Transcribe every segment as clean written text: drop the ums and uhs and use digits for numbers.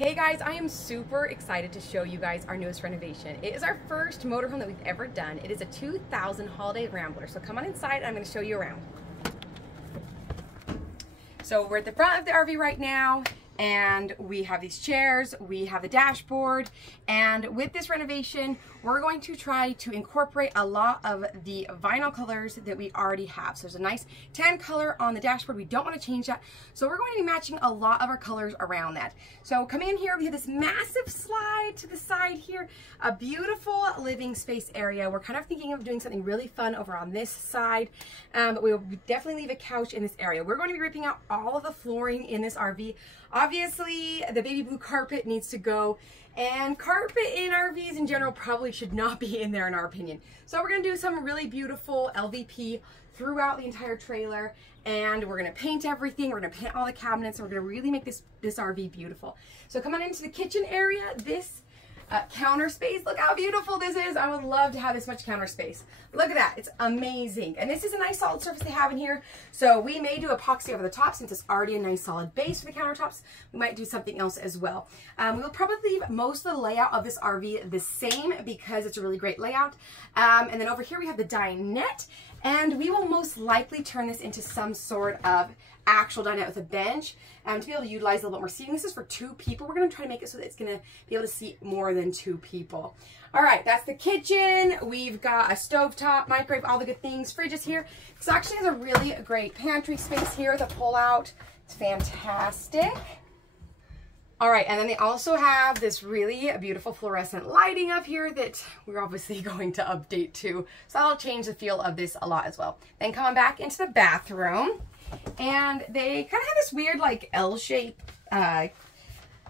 Hey guys, I am super excited to show you guys our newest renovation. It is our first motorhome that we've ever done. It is a 2000 Holiday Rambler. So come on inside and I'm going to show you around. So we're at the front of the RV right now, and we have these chairs, we have the dashboard, and with this renovation, we're going to try to incorporate a lot of the vinyl colors that we already have. So there's a nice tan color on the dashboard. We don't want to change that. So we're going to be matching a lot of our colors around that. So come in here, we have this massive slide to the side here, a beautiful living space area. We're kind of thinking of doing something really fun over on this side, but we will definitely leave a couch in this area. We're going to be ripping out all of the flooring in this RV. Obviously, the baby blue carpet needs to go, and carpet in RVs in general probably should not be in there in our opinion. So we're going to do some really beautiful LVP throughout the entire trailer, and we're going to paint everything. We're going to paint all the cabinets, and we're going to really make this RV beautiful. So come on into the kitchen area. This counter space, look how beautiful this is. I would love to have this much counter space. Look at that, it's amazing. And this is a nice solid surface they have in here. So we may do epoxy over the top since it's already a nice solid base for the countertops. We might do something else as well. We will probably leave most of the layout of this RV the same because it's a really great layout. And then over here we have the dinette, and we will most likely turn this into some sort of actual dinette with a bench to be able to utilize a little bit more seating. This is for 2 people. We're going to try to make it so that it's going to be able to seat more than 2 people. All right, that's the kitchen. We've got a stovetop, microwave, all the good things. Fridge is here. This actually has a really great pantry space here, the pull-out. It's fantastic. All right, and then they also have this really beautiful fluorescent lighting up here that we're obviously going to update too. So that'll change the feel of this a lot as well. Then coming back into the bathroom, and they kind of have this weird like L-shape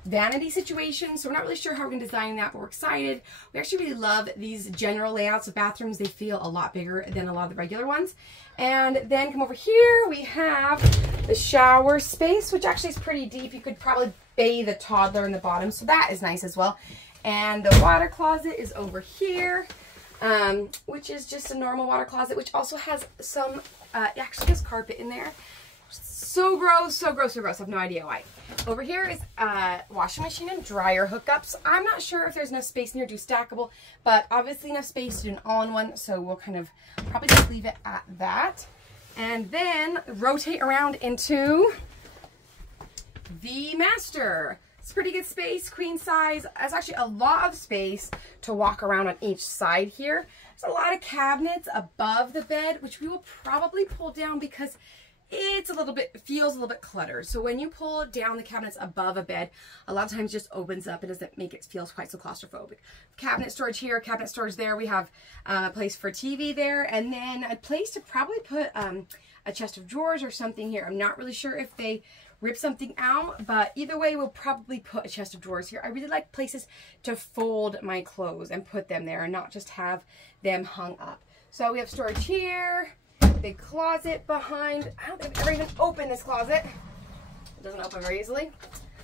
vanity situation. So we're not really sure how we're going to design that, but we're excited. We actually really love these general layouts of bathrooms. They feel a lot bigger than a lot of the regular ones. And then come over here, we have the shower space, which actually is pretty deep. You could probably bathe a toddler in the bottom, so that is nice as well. And the water closet is over here, which is just a normal water closet, which also has some, it actually has carpet in there. So gross, so gross, so gross. I have no idea why. Over here is washing machine and dryer hookups. I'm not sure if there's enough space in here to do stackable, but obviously enough space to do an all-in-one, so we'll kind of probably just leave it at that. And then rotate around into the master. It's pretty good space, queen size. There's actually a lot of space to walk around on each side here. There's a lot of cabinets above the bed, which we will probably pull down because it's a little bit, feels a little bit cluttered. So when you pull down the cabinets above a bed, a lot of times it just opens up. It doesn't make it feel quite so claustrophobic. Cabinet storage here, cabinet storage there. We have a place for TV there, and then a place to probably put a chest of drawers or something here. I'm not really sure if they rip something out, but either way, we'll probably put a chest of drawers here. I really like places to fold my clothes and put them there and not just have them hung up. So we have storage here. Big closet behind. I don't think I've ever even opened this closet. It doesn't open very easily.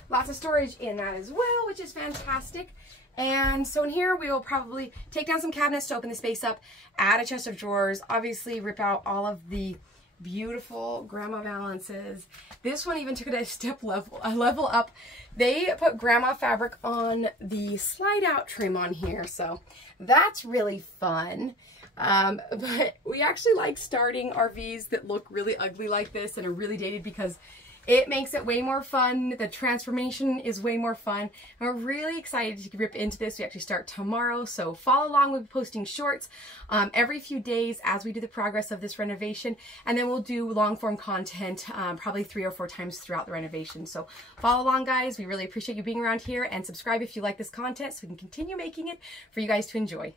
Lots of storage in that as well, which is fantastic. And so in here, we will probably take down some cabinets to open the space up, add a chest of drawers, obviously rip out all of the beautiful grandma valances. This one even took it a level up. They put grandma fabric on the slide out trim on here, so that's really fun. But we actually like starting RVs that look really ugly like this and are really dated because it makes it way more fun. The transformation is way more fun. And we're really excited to rip into this. We actually start tomorrow, so follow along. We'll be posting shorts every few days as we do the progress of this renovation. And then we'll do long form content probably 3 or 4 times throughout the renovation. So follow along, guys. We really appreciate you being around here, and subscribe if you like this content so we can continue making it for you guys to enjoy.